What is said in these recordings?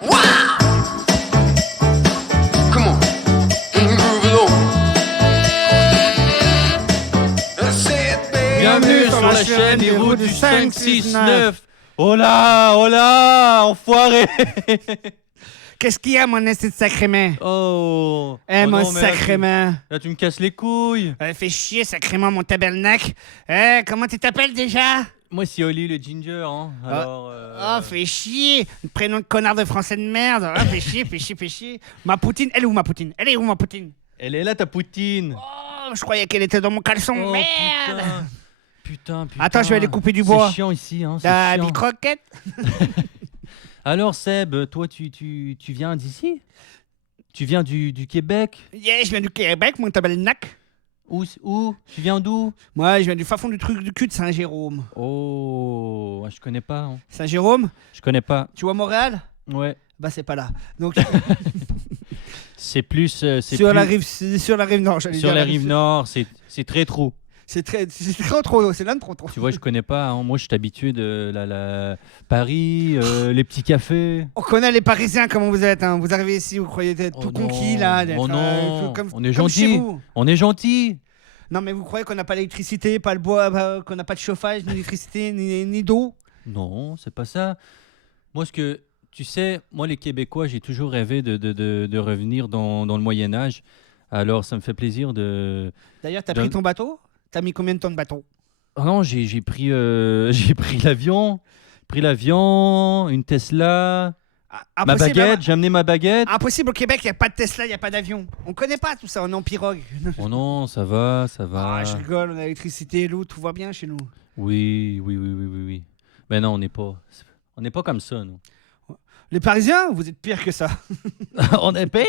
Come on. Move it on. That's it, baby. Bienvenue sur la chaîne des routes du 569. Oh là, enfoiré. Qu'est-ce qu'il y a, mon esti de sacrément? Oh. Mon non, mais sacrément. Là, tu me casses les couilles. Fais chier, sacrément, mon tabernacle. Comment tu t'appelles déjà? Moi, c'est Oli le Ginger, hein. Alors, Fais chier. Prénom de connard de français de merde. Fais chier. Ma poutine, elle est où, ma poutine? Elle est où, ma poutine? elle est là, ta poutine. Oh, je croyais qu'elle était dans mon caleçon. Oh, Merde. Putain. Attends, je vais aller couper du bois. C'est chiant ici, hein. C'est T'as chiant. des croquettes? Alors, Seb, toi, tu viens d'ici? Tu viens du Québec? Yeah, je viens du Québec, mon tabernacle. Où? Tu viens d'où? Moi, je viens du fond du truc du cul de Saint-Jérôme. Oh, je connais pas. Hein. Saint-Jérôme? Je connais pas. Tu vois Montréal? Ouais. Bah, c'est pas là. Donc, C'est plus. sur la rive nord, j'allais Sur dire. la rive nord, c'est très trop. C'est trop, c'est l'un de trop. Tu vois, je connais pas. Hein. Moi, je suis habitué de la Paris, les petits cafés. On connaît les Parisiens, comment vous êtes. Hein. Vous arrivez ici, vous croyez être tout non. conquis, là. Oh non. Comme, On est comme chez gentil. vous. On est gentil. Non, mais vous croyez qu'on n'a pas l'électricité, pas le bois, qu'on n'a pas de chauffage, ni d'électricité, ni d'eau? Non, c'est pas ça. Moi, tu sais, moi, les Québécois, j'ai toujours rêvé de revenir dans le Moyen-Âge. Alors, ça me fait plaisir de. D'ailleurs, t'as pris ton bateau? T'as mis combien de temps de bateau? Oh non, j'ai pris l'avion. Une Tesla. Ma baguette, j'ai amené ma baguette. Impossible, au Québec, il n'y a pas de Tesla, il n'y a pas d'avion. On connaît pas tout ça, on est en pirogue. Oh non, ça va. Ah, je rigole, on a l'électricité, l'eau, tout va bien chez nous. Oui. Mais non, on n'est pas comme ça, nous. Les Parisiens, vous êtes pire que ça. On est pire.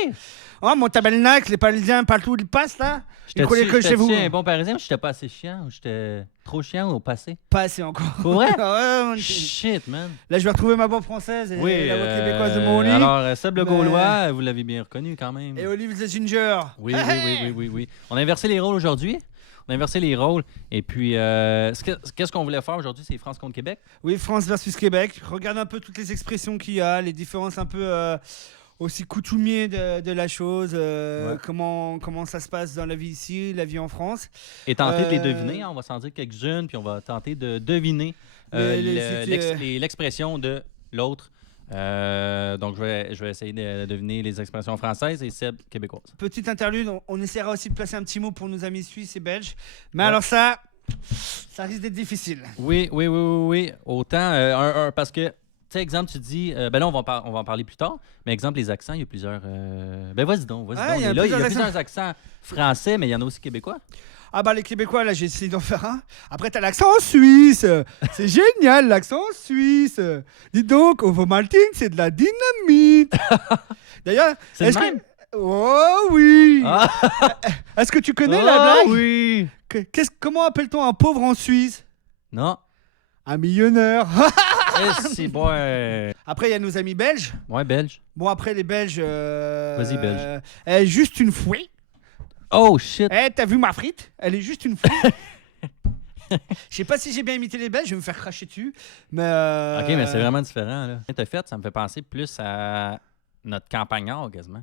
Oh, mon tabernacle, les Parisiens, partout, ils passent là. Ils croyaient que chez vous. J'étais un bon Parisien ou j'étais pas assez chiant ou j'étais trop chiant au passé? Pas assez encore. Pour vrai? Ouais, Shit, man. là, je vais retrouver ma voix française et la voix québécoise de mon lit. Alors, Seb le Gaulois, vous l'avez bien reconnu quand même. Et Olive the Ginger. Oui. On a inversé les rôles aujourd'hui. Et puis, qu'est-ce qu'on voulait faire aujourd'hui? C'est France contre Québec? Oui, France versus Québec. Regarde un peu toutes les expressions qu'il y a, les différences un peu aussi coutumiers de la chose, Ouais. comment ça se passe dans la vie ici, la vie en France. Et tenter de les deviner. Hein, on va s'en dire quelques-unes, puis on va tenter de deviner l'expression de l'autre. Donc, je vais essayer de deviner les expressions françaises et Seb québécoises. Petite interlude, on essaiera aussi de placer un petit mot pour nos amis suisses et belges. Mais Ouais. alors ça risque d'être difficile. Oui. Autant, parce que, tu sais, exemple, tu dis, ben là, on va en parler plus tard, mais exemple, les accents, il y a plusieurs. Ben vas-y donc. il y a Il y a plusieurs plusieurs accents français, mais il y en a aussi québécois. Ah bah les Québécois, là j'ai essayé d'en faire un. Après t'as l'accent en Suisse. C'est génial l'accent en Suisse. Dis donc, Ovomaltine, c'est de la dynamite. D'ailleurs, C'est le est-ce même? que... Oh oui. Ah, Est-ce que tu connais la blague? oui! Comment appelle-t-on un pauvre en Suisse? Non. Un millionnaire. C'est bon. Après il y a nos amis belges. Ouais, belge. Bon après les Belges... Vas-y, belge. juste une fouée. Oh, shit! T'as vu ma frite? Elle est juste une fouée. Je sais pas si j'ai bien imité les Belges, je vais me faire cracher dessus. Mais OK, mais c'est vraiment différent, là. T'as fait, ça me fait penser plus à notre campagnard, quasiment.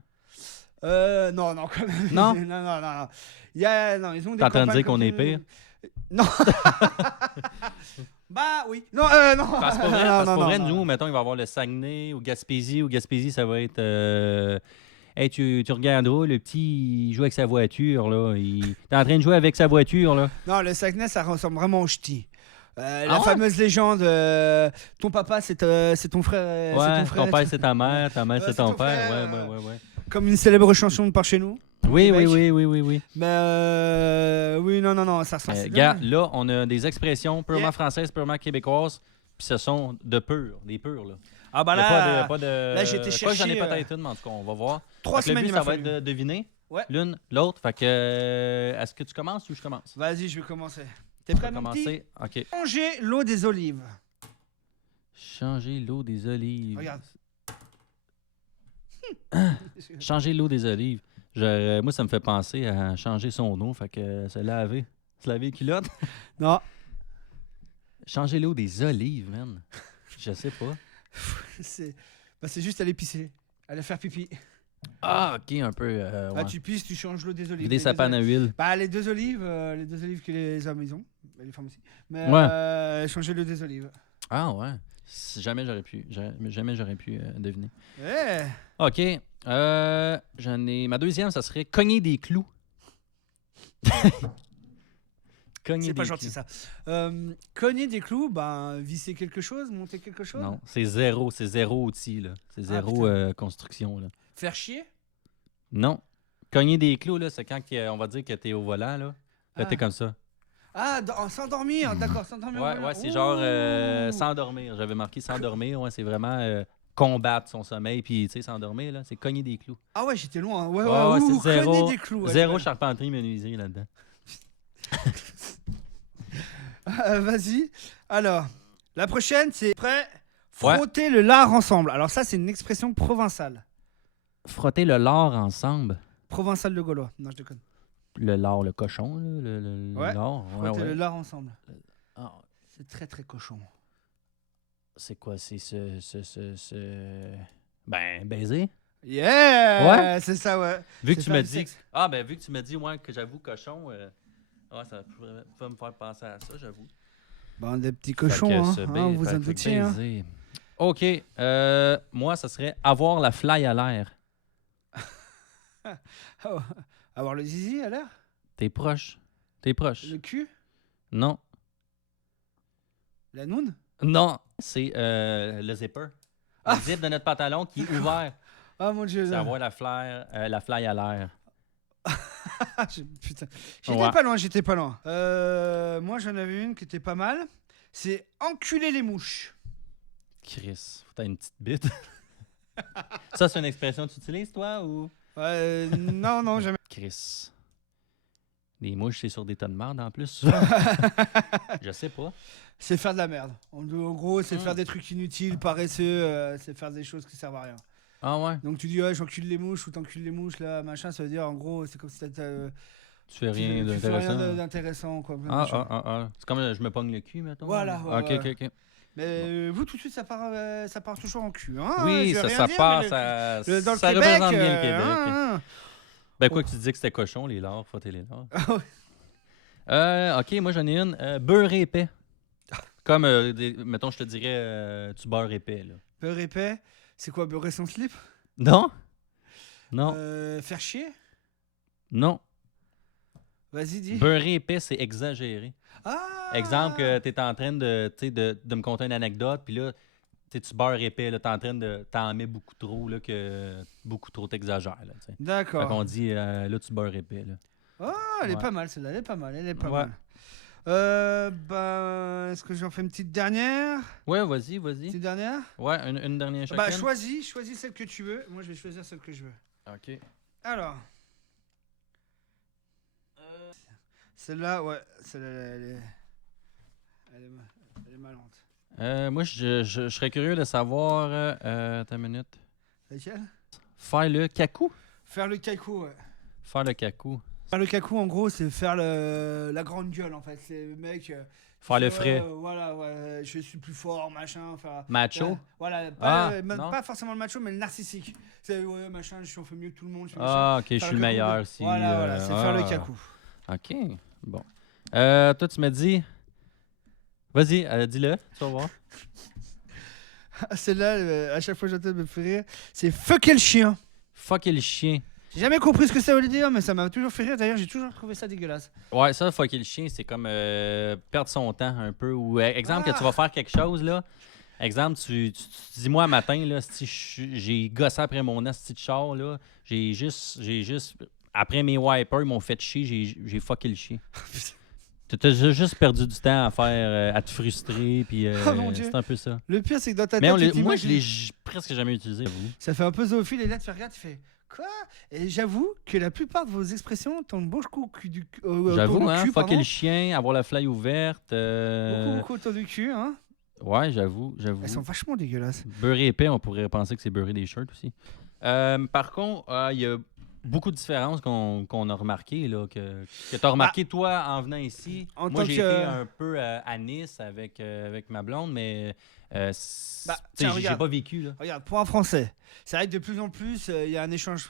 Non, quand même. Non? non. Non, ils ont des T'es en train de campagnes dire qu'on est comme- pire? Non. Bah oui. Non, non. Parce que pour vrai, Non. nous, mettons, il va y avoir le Saguenay ou Gaspésie. Ou Gaspésie, ça va être... Hey, tu regardes où, le petit, il joue avec sa voiture, là. T'es en train de jouer avec sa voiture, là. Non, le Saguenay, ça ressemble vraiment au ch'ti. La ouais? fameuse légende, ton papa, c'est ton frère. Ouais, c'est ton frère, ton père, c'est ta mère. Ta mère, Ouais, c'est c'est ton ton père. frère. Ouais. Comme une célèbre chanson de par chez nous. Oui. Mais oui, non, ça ressemble. Gars, là, on a des expressions purement françaises, purement québécoises. Puis ce sont des purs, là. Ah bah Il y a là, pas de... là, j'ai été Quoi, j'en ai chercher, peut-être une, mais en tout cas, on va voir. 3 Fait que le semaines, but, il ça m'a va être fallu. de deviner Ouais. l'une, l'autre. Fait que, est-ce que tu commences ou je commence? Vas-y, je vais commencer. T'es prêt, On va mon petit? commencer. OK. Changer l'eau des olives. Changer l'eau des olives. Regarde. Changer l'eau des olives. Moi, ça me fait penser à changer son eau. Fait que se laver les culottes. Non. Changer l'eau des olives, man. Je sais pas. C'est Bah, c'est juste aller pisser. Aller faire pipi. Ah, ok, un peu. Ah, Ouais. tu pisses, tu changes l'eau des olives. Vider Les sa deux panne à huile. Bah, les deux olives que les hommes ils ont, bah, les femmes aussi. Mais changer l'eau des olives. Ah, ouais. Jamais j'aurais pu. Jamais j'aurais pu deviner. Eh, Ok. J'en ai. Ma deuxième, ça serait cogner des clous. Cogner c'est pas des gentil clous. ça. Cogner des clous, bah, visser quelque chose, monter quelque chose. Non, c'est zéro outil, là. C'est zéro construction, là. Faire chier. Non. Cogner des clous, là, c'est quand on va dire que t'es au volant, là. Là, t'es Ah. comme ça. Ah, s'endormir, d'accord, s'endormir. Ouais, ouais, c'est genre Ouh. s'endormir. J'avais marqué s'endormir, ouais, c'est vraiment combattre son sommeil, puis, tu sais, s'endormir, là, c'est cogner des clous. Ah ouais, j'étais loin. Ouais, Ouais, ouais, ouais, ouh, c'est zéro, cogner des clous. ouais, zéro ouais. charpenterie menuiserie là-dedans. Vas-y. Alors, la prochaine, c'est prêt. Frotter le lard ensemble. Alors ça, c'est une expression provençale. Frotter le lard ensemble. Provençale de Gaulois. Non, je déconne. Le lard, le cochon, là, le Ouais, lard. Ouais, Frotter ouais. le lard ensemble. Ah, C'est très très cochon. c'est quoi? C'est Ben, baiser. Yeah! C'est ça, ouais. Vu que C'est tu faire me du dis. sexe. Ah, ben, vu que tu me dis, ouais, que j'avoue cochon, ouais, ça peut me faire penser à ça, j'avoue. Bon, des petits Fait que cochons, hein. se Vous fait en que doutiez, hein. baiser. OK. Moi, ça serait avoir la fly à l'air. Oh, avoir le zizi à l'air? T'es proche. T'es proche. Le cul? Non. La noune? Non. C'est le zipper. Le zip de notre pantalon qui est ouvert. Ah mon dieu. C'est non. avoir la fly à l'air. Putain. J'étais Ouais. pas loin, j'étais pas loin. Moi, j'en avais une qui était pas mal. C'est enculer les mouches. Chris, faut que t'aies une petite bite. Ça, c'est une expression que tu utilises, toi, ou? Non, non, jamais. Chris. Des mouches, c'est sur des tas de merde en plus. Je sais pas. C'est faire de la merde. En gros, c'est Mm. faire des trucs inutiles, paresseux, c'est faire des choses qui servent à rien. Ah ouais? Donc tu dis, ouais, j'encule les mouches ou t'encules les mouches, là, machin, ça veut dire, en gros, c'est comme si Tu fais tu rien fais d'intéressant. rien d'intéressant, quoi. Ah. C'est comme je me pogne le cul, mettons. Voilà, ouais, Ok, ouais. ok. Mais vous, tout de suite, ça part toujours en cul. Hein, Oui, je vais ça rien dire, part, mais ça dans le ça Québec, représente bien le Québec. hein. Ben quoi que tu disais que c'était cochon, les lards, frotter les lards. Ah ouais. Ok, moi j'en ai une. Beurre épais. Comme, mettons, je te dirais, tu beurre épais, là. Beurre épais, c'est quoi, beurrer son slip? Non? Non. Faire chier? Non. Vas-y, dis. Beurrer épais, c'est exagéré. Ah! Exemple, que tu es en train de, tu sais, de me conter une anecdote, puis là, tu beurres épais, tu es en train de t'en mets beaucoup trop, là, que beaucoup trop t'exagères. Là, tu sais. Fait D'accord. qu'on dit, là, tu beurres épais. Là. Ah, elle est Ouais. pas mal, celle-là, elle est pas mal, elle est pas Ouais. mal. Est-ce que j'en fais une petite dernière? Ouais, vas-y. Petite dernière? Ouais, une dernière chacune. Bah, choisis celle que tu veux. Moi, je vais choisir celle que je veux. OK. Alors. Celle-là, ouais, celle-là, elle est malante. Moi, je serais curieux de savoir... attends une minute. Laquelle? Faire le cacou? Faire le cacou, ouais. Faire le cacou. Faire le cacou, en gros, c'est faire la grande gueule, en fait. C'est le mec. Faire le ouais, frais. Voilà, ouais, je suis plus fort, machin. Enfin, Macho? ouais, voilà, pas, Ah, non. pas forcément le macho, mais le narcissique. C'est, ouais, machin, je fais mieux que tout le monde. Je fais Ah, OK, je Faire suis le le cacou, meilleur. Si, Voilà, c'est faire le ah. cacou. OK, bon. Toi, tu m'as dit... Vas-y, dis-le, tu vas voir. Celle-là, à chaque fois que j'entends me fait rire, c'est fucker le chien. Fucker le chien. J'ai jamais compris ce que ça voulait dire, mais ça m'a toujours fait rire. D'ailleurs, j'ai toujours trouvé ça dégueulasse. Ouais, ça, fucker le chien, c'est comme perdre son temps un peu. Ou exemple, que tu vas faire quelque chose, là. Exemple, tu dis, moi, matin, là, si j'ai gossé après mon asti de char, là, j'ai juste... Après mes wipers, ils m'ont fait chier, j'ai fucké le chien. T'as juste perdu du temps à faire, à te frustrer, puis Oh mon Dieu. c'est un peu ça. Le pire, c'est que dans ta Mais tête, tu moi, t'imagines- je l'ai presque jamais utilisé, vous. Ça fait un peu zoophile, et là, tu fais regarde, tu fais quoi? Et j'avoue que la plupart de vos expressions tournent beaucoup au cul du J'avoue, hein, cul, fucker pardon. le chien, avoir la fly ouverte. Beaucoup autour du cul, hein. Ouais, j'avoue. Elles sont vachement dégueulasses. Beurrer épais, on pourrait penser que c'est beurrer des shirts aussi. Par contre, il y a beaucoup de différences qu'on a remarquées, là, que tu as remarqué, toi, en venant ici. En Moi, tant j'ai que- été un peu à Nice avec ma blonde, mais Bah, tu sais, tiens, j'ai regarde. pas vécu. Là. Regarde, pour un Français, c'est vrai que de plus en plus, il y a un échange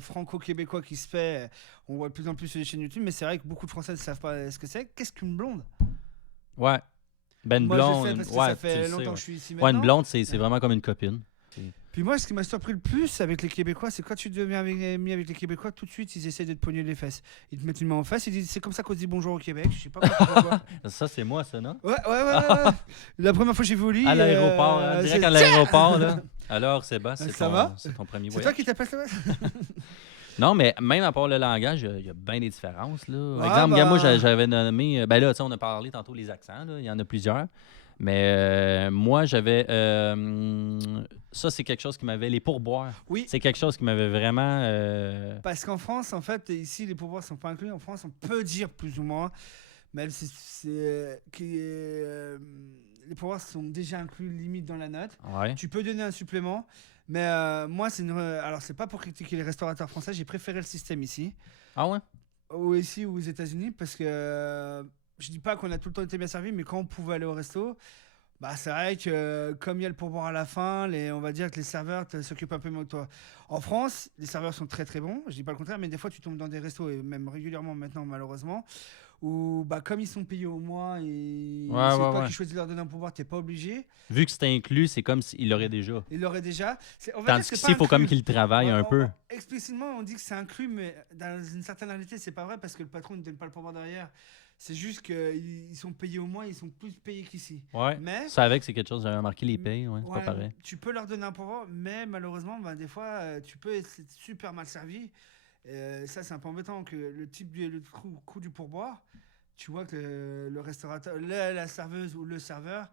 franco-québécois qui se fait. On voit de plus en plus sur les chaînes YouTube, mais c'est vrai que beaucoup de Français ne savent pas ce que c'est. Qu'est-ce qu'une blonde? Ouais. Ben, une Moi, blonde, je sais parce que ouais, ça tu fait le sais, longtemps ouais. que je suis ici Ouais, une maintenant. blonde, c'est vraiment comme une copine. Puis moi, ce qui m'a surpris le plus avec les Québécois, c'est quand tu deviens ami avec les Québécois, tout de suite, ils essaient de te pogner les fesses. Ils te mettent une main en face, ils disent c'est comme ça qu'on se dit bonjour au Québec. Je sais pas pourquoi. Ça, c'est moi, ça, non? Ouais. La première fois que j'ai vu Oli. À l'aéroport, hein, direct à l'aéroport, là. Alors, Sébastien, Ça va? c'est ton premier C'est voyage. toi qui t'appelles ça? Non, mais même à part le langage, il y a bien des différences. Là. Ah, Exemple, bah. regarde, moi, j'avais nommé. Ben là, tu sais, on a parlé tantôt les accents. Là, il y en a plusieurs. Mais moi, j'avais. Ça, c'est quelque chose qui m'avait. Les pourboires. Oui. C'est quelque chose qui m'avait vraiment. Parce qu'en France, en fait, ici, les pourboires sont pas inclus. En France, on peut dire plus ou moins, même si les pourboires sont déjà inclus limite dans la note. Ouais. Tu peux donner un supplément, mais moi, alors c'est pas pour critiquer les restaurateurs français, j'ai préféré le système ici, Ah ouais? ou ici ou aux États-Unis, parce que je dis pas qu'on a tout le temps été bien servi, mais quand on pouvait aller au resto, bah c'est vrai que comme il y a le pourboire à la fin, on va dire que les serveurs s'occupent un peu moins de toi. En France, les serveurs sont très très bons, je dis pas le contraire, mais des fois tu tombes dans des restos, et même régulièrement maintenant malheureusement, où bah, comme ils sont payés au mois et Ouais, c'est ouais, toi ouais. qui choisis de leur donner un pourboire, t'es pas obligé. Vu que c'était inclus, c'est comme s'il l'aurait déjà. Il l'aurait déjà. On va dire Tandis que c'est qu'ici, pas il faut comme inclus. qu'il travaille un peu. Explicitement, on dit que c'est inclus, mais dans une certaine réalité, c'est pas vrai parce que le patron ne donne pas le pourboire derrière. C'est juste qu'ils sont payés au mois, ils sont plus payés qu'ici. Ouais. Mais Tu savais que c'est quelque chose, j'avais remarqué les payes, ouais, c'est ouais, pas pareil. tu peux leur donner un pourboire, mais malheureusement, ben, des fois, tu peux être super mal servi. Ça, c'est un peu embêtant que le coût du pourboire, tu vois que le restaurateur, la serveuse ou le serveur,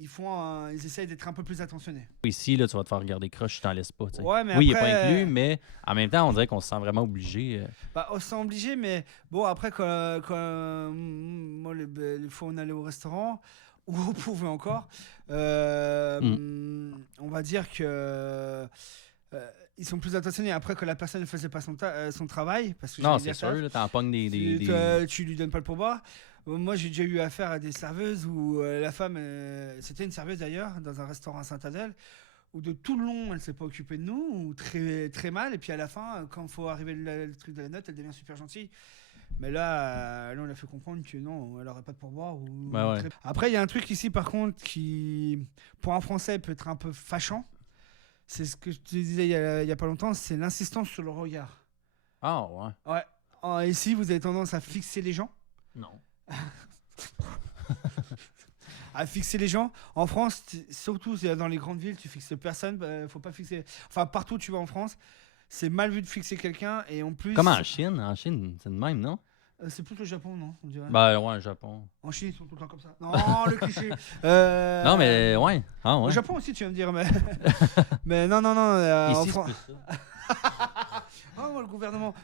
ils essayent d'être un peu plus attentionnés. Ici, là, tu vas te faire regarder croche, je t'en laisse pas. Tu sais. Ouais, mais oui, il après, n'est pas inclus, mais en même temps, on dirait qu'on se sent vraiment obligé. Bah, on se sent obligé, mais bon, après, moi, les fois où on allait au restaurant, où on pouvait encore, on va dire que ils sont plus attentionnés. Après, que la personne ne faisait pas son travail, parce que Non, j'allais c'est dire ça, sûr, là, t'en pognes des... tu lui donnes pas le pourboire. Moi, j'ai déjà eu affaire à des serveuses où la femme, c'était une serveuse d'ailleurs, dans un restaurant à Saint-Adèle, où de tout le long, elle s'est pas occupée de nous, ou très, très mal, et puis à la fin, quand il faut arriver le truc de la note, elle devient super gentille. Mais là, on a fait comprendre que non, elle aurait pas de pourboire. Bah ouais. Après, il y a un truc ici, par contre, qui, pour un Français, peut être un peu fâchant. C'est ce que je te disais il y a pas longtemps, c'est l'insistance sur le regard. Ah, ouais. Ouais. Ici, vous avez tendance à fixer les gens. Non. À fixer les gens. En France, surtout dans les grandes villes, tu fixes personne. Faut pas fixer. Enfin, partout où tu vas en France, c'est mal vu de fixer quelqu'un. Et en plus. Comme en Chine. En Chine, c'est de même, non? C'est plus le Japon, non on dirait. Ben, ouais, Japon. En Chine, ils sont tout le temps comme ça. Non, le cliché. Non, mais ouais. Ah, ouais. Au Japon aussi, tu vas me dire. Mais non. En Ici, c'est France. plus ça. Oh, le gouvernement.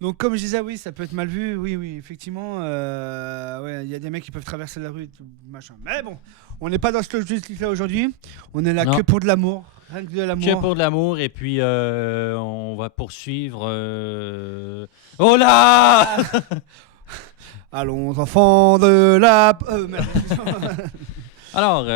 Donc, comme je disais, oui, ça peut être mal vu. Oui, effectivement. Ouais, il y a des mecs qui peuvent traverser la rue et tout, machin. Mais bon, on n'est pas dans ce logistique-là aujourd'hui. On est là Non. que pour de l'amour. Rien que de l'amour. Que pour de l'amour, et puis on va poursuivre. Oh là! Allons, enfants de la. Merde. Alors,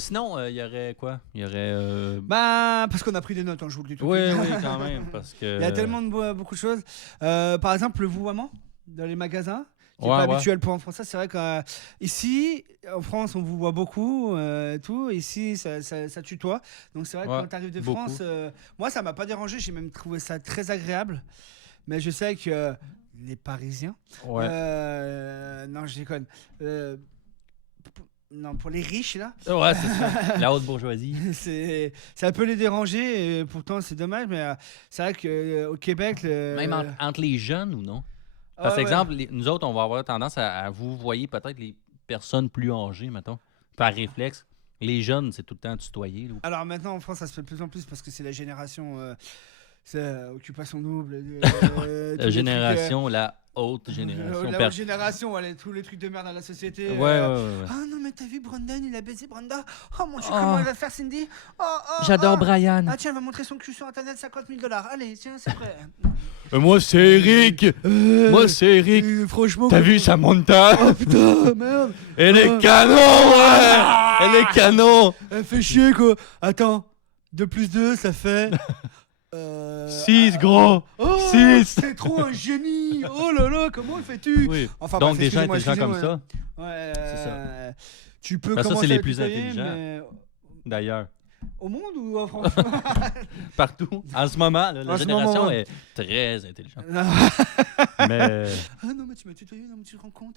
sinon, il y aurait quoi? Il y aurait. Bah, parce qu'on a pris des notes, je vous le dis tout de Oui, suite. oui, quand même, parce que. Il y a tellement beaucoup de choses. Par exemple, le vouvoiement dans les magasins, qui n'est Ouais, pas ouais. habituel pour en français. C'est vrai qu'ici, en France, on vous voit beaucoup, tout. Ici, ça tutoie. Donc, c'est vrai que Ouais, quand tu arrives de beaucoup. France, moi, ça m'a pas dérangé. J'ai même trouvé ça très agréable. Mais je sais que les Parisiens. Ouais. Non, je déconne. Non, pour les riches, là, Ouais, c'est ça. La haute bourgeoisie. ça peut les déranger. Et pourtant, c'est dommage. Mais c'est vrai qu'au Québec. Même entre les jeunes ou non? Ah Parce ouais, exemple, nous autres, on va avoir tendance à vous voyez peut-être les personnes plus âgées, mettons, par réflexe. Les jeunes, c'est tout le temps tutoyer. Là. Alors maintenant en France, ça se fait de plus en plus parce que c'est la génération. C'est occupation double. La génération, la haute génération. La haute génération, allez, tous les trucs de merde dans la société. Ouais. Ah non, mais t'as vu Brandon, il a baisé Brenda. Oh mon Dieu, comment elle va faire Cindy? J'adore Brian. Ah tiens, elle va montrer son cul sur internet, 50 000 $. Allez, tiens, c'est prêt. Moi, c'est Eric. Moi, c'est Eric. Franchement. T'as vu sa montagne? Oh putain, merde. Elle est canon, ouais. Elle est canon. Elle fait chier, quoi. Attends, 2 plus 2, ça fait. 6, gros. Oh, 6. c'est trop un génie. Oh là là, comment le fais-tu? Oui. Enfin, Donc, bref, des gens excusez-moi, intelligents comme excusez-moi. ça, Ouais, C'est ça. Tu peux Ben, ça, commencer c'est les à plus tutoyer, intelligents. mais d'ailleurs. au monde ou en France? Partout. En ce moment, là, la En ce génération moment, est très intelligente. Non. Mais Ah non, mais tu m'as tutoyé, non, mais tu te rends compte?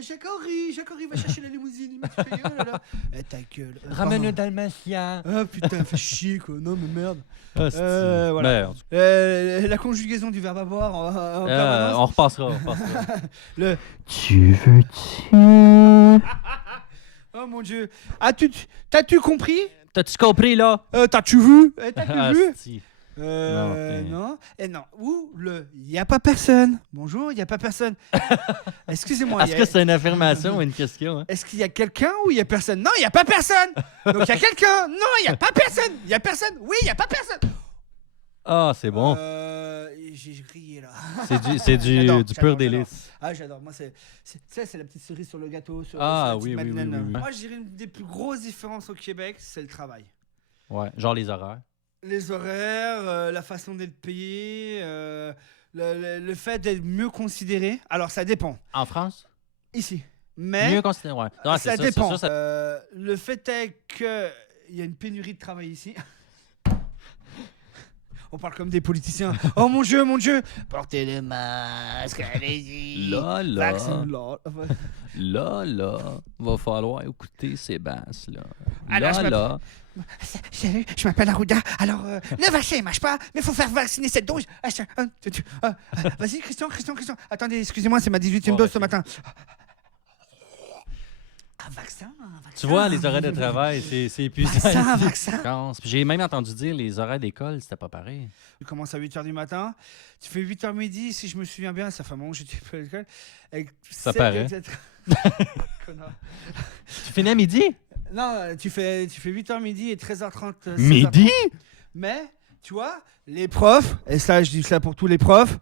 Jacques Henry, va chercher la limousine, il m'a tutoyé, oh là là. Eh, ta gueule. ramène le dalmatien. Ah putain, fais chier, quoi. Non, mais merde. Voilà. Voilà. La conjugaison du verbe avoir en permanence. On repassera. Le... Tu veux-tu? Oh mon Dieu. T'as-tu compris? T'as-tu compris, là? T'as-tu vu? T'as-tu vu? Asti. Non. Et non. Ou le y a pas personne. Bonjour, y a pas personne. Excusez-moi. Est-ce que c'est une affirmation ou une question? Hein? Est-ce qu'il y a quelqu'un ou il y a personne? Non, il y a pas personne. Donc il y a quelqu'un. Non, il y a pas personne. Il y a personne. Oui, il y a pas personne. Ah, c'est bon. J'ai grillé là. C'est du J'adore, pur j'adore. délice. Ah, j'adore. Moi, c'est la petite cerise sur le gâteau. Sur Ah, la petite oui. madeleine. Moi, je dirais une des plus grosses différences au Québec, c'est le travail. Ouais, genre les horaires. Les horaires, la façon d'être payé, le fait d'être mieux considéré. Alors, ça dépend. En France? Ici. Mais Mieux considéré, ouais. Non, ça c'est dépend. ça. Le fait est qu'il y a une pénurie de travail ici. On parle comme des politiciens. Oh mon Dieu, portez le masque, allez-y. Là, Vaccin, va falloir écouter Sébastien, là. Alors, Salut, je m'appelle Arruda. Alors, le vaccin ne marche pas, mais il faut faire vacciner cette dose. Vas-y, Christian. Attendez, excusez-moi, c'est ma 18e dose ce matin. Un vaccin. Tu vois, les horaires de travail, c'est épuisant. Vaccin. J'ai même entendu dire les horaires d'école, c'était pas pareil. Tu commences à 8h du matin, tu fais 8h midi, si je me souviens bien, ça fait un moment que j'étais pas à l'école. Ça paraît. Connard. Tu finis à midi? Non, tu fais 8h midi et 13h30. 16h30. Midi? Mais, tu vois, les profs, et ça, je dis ça pour tous les profs,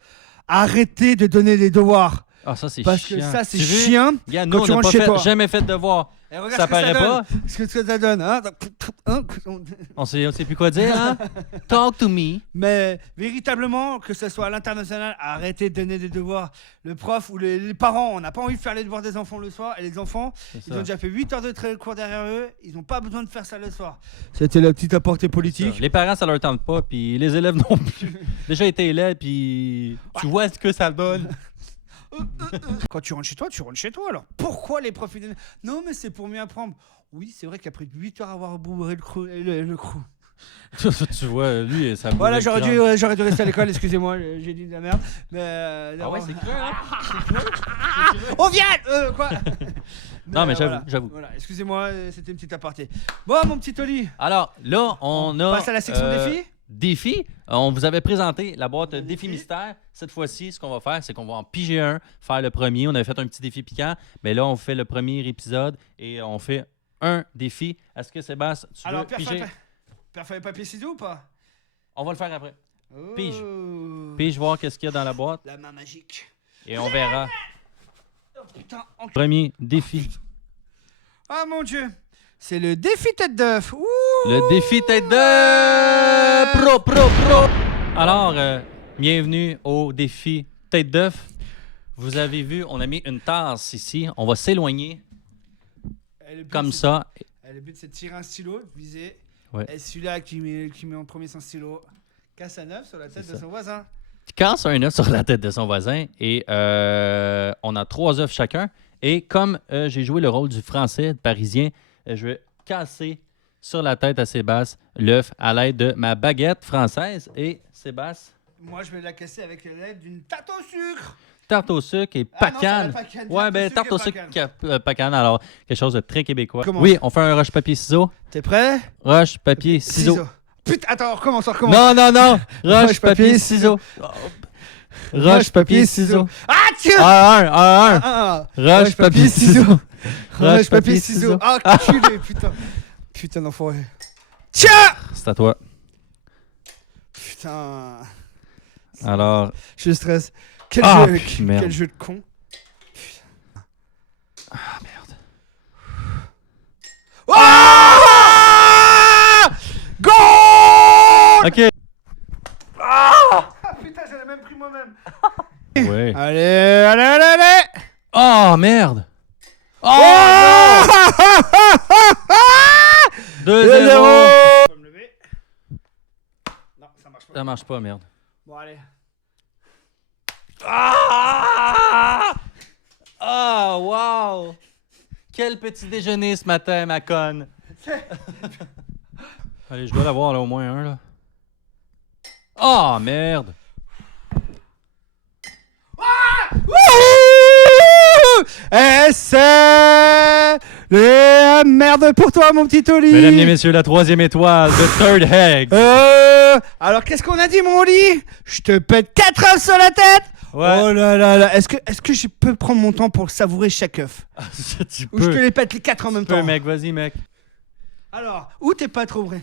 arrêtez de donner des devoirs. Ah, ça, c'est Parce chiant. que ça, c'est Tu veux? chiant. Regarde, quand nous, tu on n'a rentres chez toi. jamais fait de devoir. Et regarde Ça ce que paraît donne. pas? Ce que ça donne, hein? On sait plus quoi dire, hein? Talk to me. Mais véritablement, que ce soit à l'international, arrêtez de donner des devoirs. Le prof ou les parents, on n'a pas envie de faire les devoirs des enfants le soir. Et les enfants, ils ont déjà fait 8 heures de cours derrière eux. Ils n'ont pas besoin de faire ça le soir. C'était la petite apportée politique. Les parents, ça leur tente pas, puis les élèves non plus. Déjà, été élève, puis tu vois ce que ça donne. Quand tu rentres chez toi, alors pourquoi les profs ils disent, non, mais c'est pour mieux apprendre. Oui, c'est vrai qu'après 8 heures avoir bourré le crew. Tu vois, lui, ça Voilà, j'aurais dû rester à l'école, excusez-moi, j'ai dit de la merde. Mais, Ah ouais, c'est clair, hein? On vient quoi. Non, mais j'avoue. Voilà, excusez-moi, c'était une petite aparté. Bon, mon petit Oli. Alors, là, on passe à la section défis. Défis. On vous avait présenté la boîte défi mystère. Cette fois-ci, ce qu'on va faire, c'est qu'on va en piger un, faire le premier. On avait fait un petit défi piquant, mais là, on fait le premier épisode et on fait un défi. Est-ce que Sébastien, tu veux piger? Pierre, feuille, papier, ciseaux ou pas? On va le faire après. Oh. Pige voir qu'est-ce qu'il y a dans la boîte La main magique. et on verra. Oh, putain, Premier défi. Ah mon Dieu. C'est le défi tête d'œuf. Ouh. Le défi tête d'œuf. Pro. Alors, bienvenue au défi tête d'œuf. Vous avez vu, on a mis une tasse ici. On va s'éloigner comme ça. Le but, c'est de tirer un stylo, viser. Ouais. Et celui-là qui met en premier son stylo casse un œuf sur la tête de son voisin. Tu casses un œuf sur la tête de son voisin et on a 3 œufs chacun. Et comme j'ai joué le rôle du français, de parisien, je vais casser sur la tête à Sébastien l'œuf à l'aide de ma baguette française. Et Sébastien? Moi, je vais la casser avec l'aide d'une tarte au sucre. Tarte au sucre et pacane. Ouais, ben tarte au sucre, pacane. Alors, quelque chose de très québécois. Comment? Oui, on fait un roche-papier-ciseaux. T'es prêt? Roche-papier-ciseaux. Putain, attends, on recommence. Non, non, non. Roche, papier, ciseaux. Roche, papier, ciseaux. Ah, tiens! Un. Roche, papier, ciseaux. Roche, papier, ciseaux. Ah, culé, putain. Putain d'enfoiré. Tiens! C'est à toi. Putain. Alors. Je stresse. Quel merde. Quel jeu de con. Ah, merde. Ah! Go! Ok. Ah, putain, j'en ai même pris moi-même. Ouais. Allez. Oh, merde. Oh, Oh! 2-0. Je peux me lever. Non, ça marche pas. Ça marche pas, merde. Bon, allez. Ah! Oh, wow! Quel petit déjeuner ce matin, ma conne! Allez, je dois l'avoir là au moins un là. Oh, merde! Et c'est les merde pour toi, mon petit Oli. Mesdames et messieurs, la 3e étoile de Third Egg. Alors qu'est-ce qu'on a dit, mon Oli? Je te pète 4 œufs sur la tête. Ouais. Oh là là là. Est-ce que je peux prendre mon temps pour savourer chaque œuf? Tu Ou je te peux. les pète les 4 en même Tu peux, temps? mec, vas-y, mec. Alors, où t'es pas trop vrai?